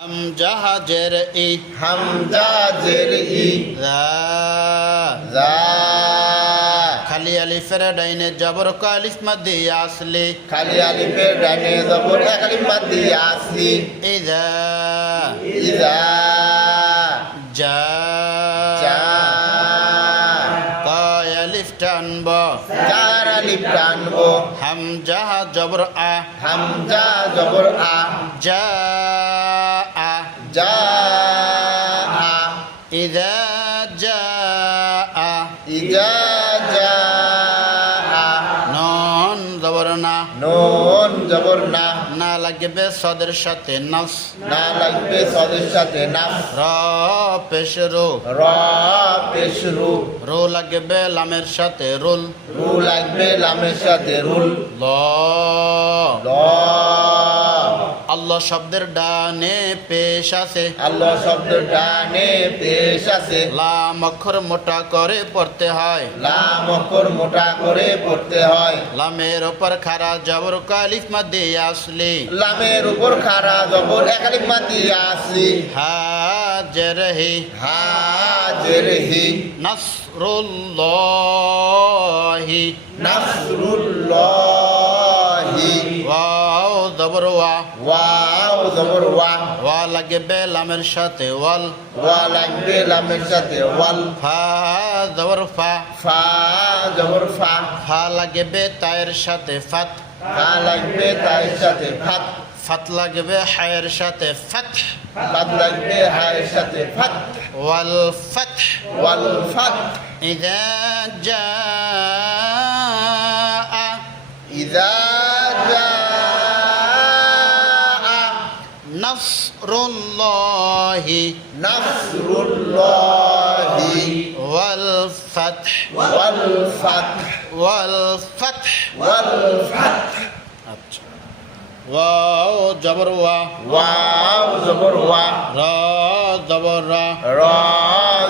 হামজা জের ই হামজা জের ই যা যা খালি আলিফের ডাইনে জবর ক আলিফ মাদ্দি আসলি খালি আলিফের ডানে জবর এক আলিফ মাদ দিয়ে আসলি ইযা ইজা যা যা ক আলিফ টানব চার আলিফ টানবো হামজা জবর আ হামজা জবর আ যা আ যা আ ইযা যা আ ইজা যা আ নন জবর না নুন জবর না না লাগবে সদের সাথে নস না লাগবে সদের সাথে নাম র পেশ রো র পেশ রু রো লাগবে লামের সাথে রুল রু লাগবে লামের সাথে রুল ল ল আল্লাহ শব্দের ডানে পেশ আছে আল্লাহ শব্দ ডানে পেশ আছে লাম অক্ষর মোটা করে পড়তে হয় লাম অক্ষর মোটা করে পড়তে হয় লামের ওপর খারা জবর কালিফ মাদ্দে আসলি লামের উপর খাড়া জবর এক আলিফ মাদ দিয়ে আসলি হাজরহি হাজের হি নাসরুল্লাহি নাসরুল্লাহি ওয়াও জবর ওয়া ওয়াও জবর ওয়া ওয়া লাগবে লামের সাথে ওয়াল ওয়া লাগবে লামের সাথে ওয়াল ফা জবর ফা ফা জবর ফা ফা লাগবে তায়ের সাথে ফাত ফা লাগবে তার সাথে ফাত ফাত লাগবে হায়ের সাথে ফাত ফাত লাগবে হায়ের সাথে ফাত ওয়াল ফাত ওয়াল ফাত ইযা জাআ ইযা জা নাসরুল্লাহি নাসরুল্লাহি ওয়াল ফাত ওয়াল ফাত ওয়াল ফাত ওয়াল ফাত আচ্ছা ওয়াও জবর ওয়া ওয়াও জবর ওয়া রা জবর রা র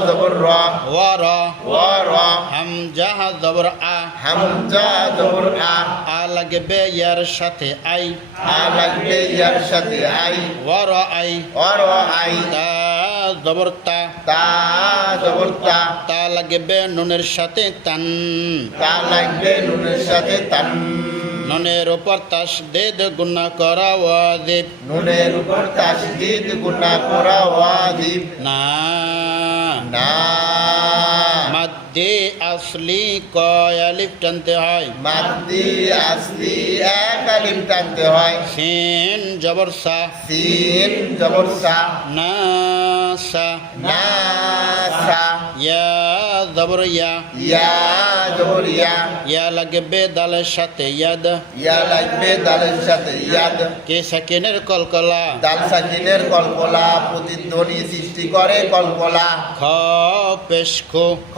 জবর র ওয়া রা ওয়া র হামজা জবর আ হামজা জবর আ আ লাগবে ইয়ার সাথে আই আ লাগবে ইয়ার সাথে আই ওয়া রা আই অর আই তা জবর তা তা জবর তা তা লাগবে নুনের সাথে তান তা লাগবে নুনের সাথে তান নুনের উপর তাসদীদ গুণা করা ওয়াজিব নুনের উপর তাসদীদ গুনাহ করা ওয়াজিব না না মাদ্দে আসলি কয় আলিফ টানতে হয় মাদ্দি আসলি এক আলিফ টানতে হয় সিন জবর সা সিন জবর সা না সা না সা ইয়া জবর ইয়া ইয়া জবর ইয়া ইয়া লাগবে দালের সাথে ইয়াদ ইয়া লাগবে দালের সাথে ইয়াদ কে সাকিনের কলকলা দাল সাকিনের কলকলা প্রতিধ্বনি সৃষ্টি করে কলকলা খ পেশ খো খ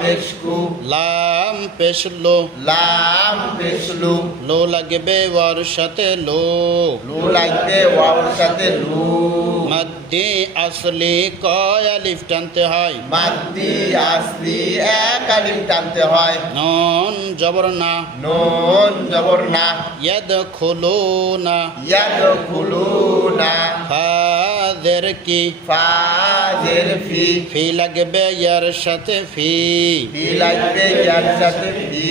পেশকু লাম পেশ লো লাম পেশলু লো লাগবে ওয়ার সাথে লো লু লাগবে ওয়াওর সাথে লু মাদ্দে আসলি কয় আলিফ টানতে হয় মাদ্দি আসলি এক আলিফ টানতে হয় নুন জবর না নুন জবর না ইয়াদ খুলো না ইয়াদখুলুনা ফাদের কি ফাজের ফি ফি লাগবে ইয়ার সাথে ফি ফি লাগবে ইয়ার সাথে ফি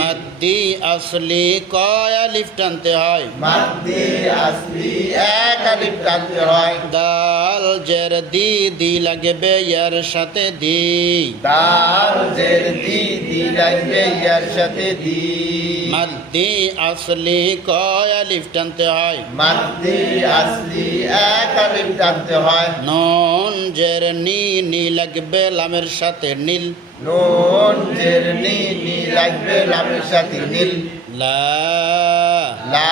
মাদ্দি আসলি কয় আলিফ টানতে হয় মাদ্দি আসলি এক আলিফ টানতে হয় দাল জের দি দি লাগবে ইয়ার সাথে দি দাল জের দি দি লাগবে ইয়ার সাথে দি মাদ্দি আসলি কয় আলিফ টানতে হয় মাদ্দি আসলি এক আলিফ টানতে হয় নুন জের নি নি লাগবে লামের সাথে নীল নুন জের নি নি লাগবে লামের সাথে নীল লা লা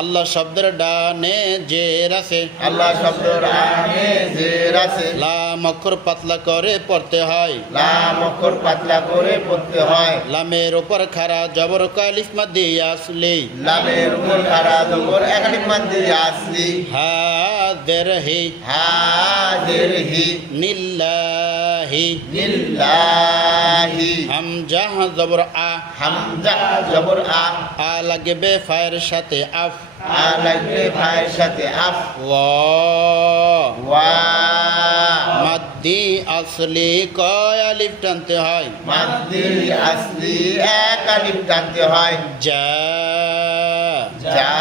আল্লাহ শব্দের ডানে জের আছে আল্লাহ শব্দ রানে জের আছে লাম অক্ষর পাতলা করে পড়তে হয় লাম অক্ষর পাতলা করে পড়তে হয় লামের উপর খারা জবর কালিফ মাদ্দি আসলি লামের উপর খাড়া জবর এক আলিফ মাদ দিয়ে আসলি হাদের হি হাজের হি নিল্লাহি লিল্লাহি লিল্লাহি হামজা জবর আ হামজা জবর আ আ লাগবে ফায়ের সাথে আফ আ লাগবে ফায়ের সাথে আফ ওয়া ওয়া মাদ্দি আসলি কয় আলিফ টানতে হয় মাদ্দি আসলি এক আলিফ টানতে হয় যা যা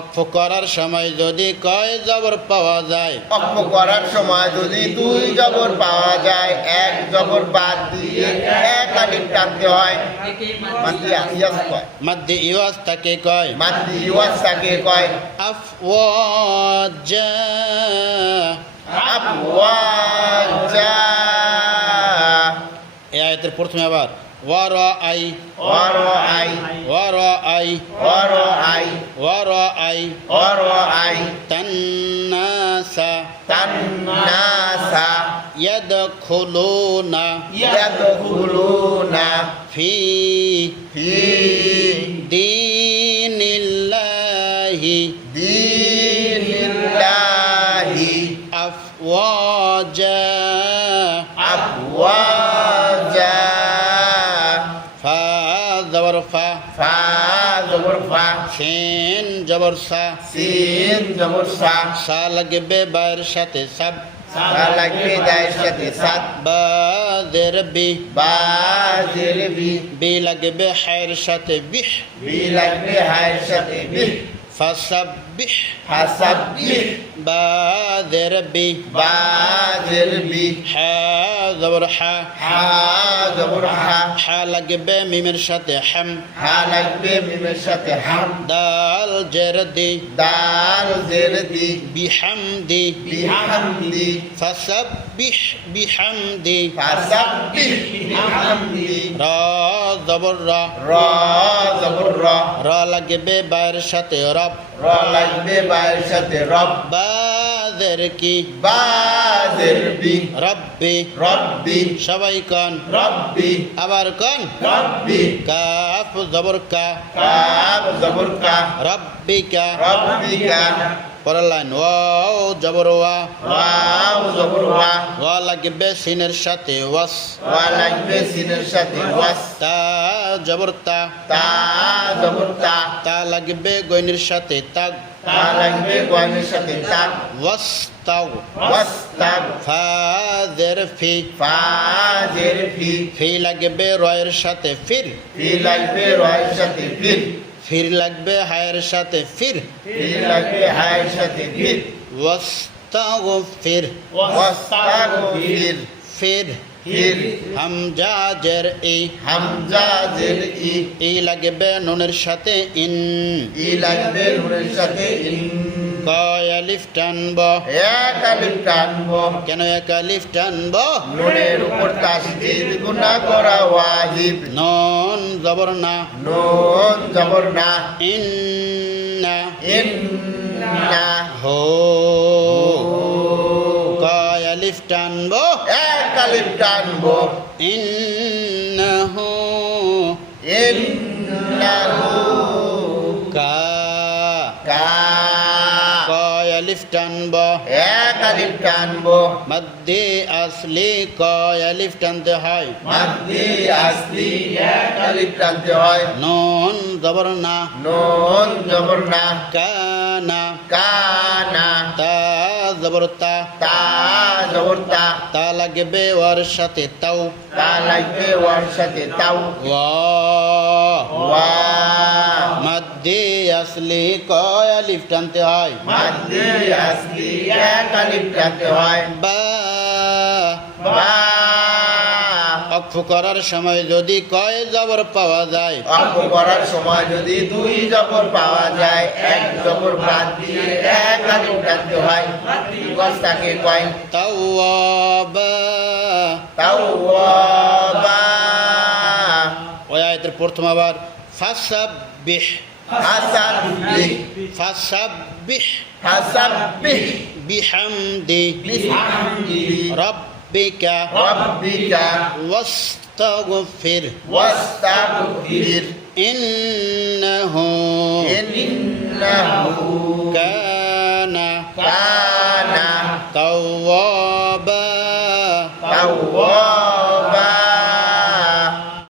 অক্ফ করার সময় যদি কয় জবর পাওয়া যায় অক্ষ করার সময় যদি দুই জবর পাওয়া যায় এক জবর বাদ দিয়ে এক আলিফ টানতে হয় মাদ্দি ইয়াস কয় মাদ্দি ইওয়াজ তাকে কয় মাদ্দি ইয়াস তাকে কয় আফ ওয়াজা আবওয়াজা এই আয়াতের প্রথমে আবার ওয়ারাআই ওয়ারাআই ওয়ারাআই ওয়ারাআই ওয়ারাআই ওয়ারাআই তান্নাসা তান্নাসা ইয়াদখুলুনা ইয়াদখুলুনা ফি ফি দীনিল্লাহি দীনিল্লাহি আফওয়াজা আবওয়াজা ফা জবর ফা ফা জবর ফা সিন জবর সা সিন জবর সা সা লাগবে বায়ের সাথে সাব সা লাগবে দায়ের সাথে সাত বা জের বি বা জের বি বি লাগবে হায়ের সাথে বিহ বি লাগবে হায়ের সাথে বিহ ফাসাব্বিহ ফাসাব্বিহ বা জের বি বা জের বি হা জবর হা হা জবর হা হা লাগবে মিমের সাথে হাম হা লাগবে মিমের সাথে হাম দাল জের দি দাল জের দি বিহামদি বিহামদি ফাসাব্বিহ বিহামদি ফাসাব্বিহ বিহামদি রা জবর রা র জবর র রা লাগবে বায়ের সাথে রব র লাগবে বায়ের সাথে রব বা জের কি বা জের বি রব্বি রব্বি সবাই কন রব্বি আবার কন রব্বি কাফ জবর কা কাফ জবর কা রব্বিকা রব্বিকা পরের লাইন ওয়াও জবর ওয়া ওয়াও জবর ওয়া ওয়া লাগবে সিনের সাথে ওয়াস ওয়া লাগবে সিনের সাথে ওয়াস তা জবর তা তা জবর তা তা লাগবে গইনের সাথে তাগ তা লাগবে গয়নের সাথে তা ওয়াস তাও ওয়াস তাগ ফা জের ফি ফা জের ফি ফি লাগবে রয়ের সাথে ফির ফি লাগবে রয়ের সাথে ফির ফির লাগবে হায়ের সাথে ফির ফি লাগবে হায়ের সাথে ফির ওয়াস্তাগফির ওয়াস্তাগফির ফির ফির হামজা জের ই হামজা জের ই ই লাগবে নুনের সাথে ইন ই লাগবে নুনের সাথে ইন কয় আলিফ টানব এক আলিফ টানবো কেন এক আলিফ টানব নুনের উপর তাসদীদ গুনাহ করা ওয়াজিব নুন জবর না নুন জবর না ইন্না ইন্না হো কয় আলিফ টানব এক আলিফ টানবো ইন্নাহু ইন্নাহু কা কা কয় আলিফ টানব এক আলিফ টানবো মধ্যে আসলি কয় আলিফ টানতে হয় মাদ্দি আসলি এক আলিফ টানতে হয় নুন জবর না নুন জবর না কানা কানা তা জবর তা তা জবর তা তা লাগবে ওর সাথে তাও তা লাগবে ওয়ার সাথে তাও ওয়া ওয়া মধ্যে আসলি কয় আলিফ টানতে হয় মাদ্দি আসলি এক আলিফ টানতে হয় বা বা অক্ফ করার সময় যদি কয় জবর পাওয়া যায় অঙ্ক করার সময় যদি দুই জবর পাওয়া যায় এক জবর বাদ দিয়ে এক আলিফ টানতে হয় গস্তাকে কয় তাওয়াবা তাওয়াবা ওই আয়াতের প্রথম আবার ফাসাব্বিহ ফাসাব্বিহ ফাসাব্বিহ ফাসাব্বিহ বিহামদি বিহামদিহি রাব্বিকা রাব্বিকা ওয়াস্তাগফির ওয়াস্তাগফির ইন্নাহু ইন্নাহু কানা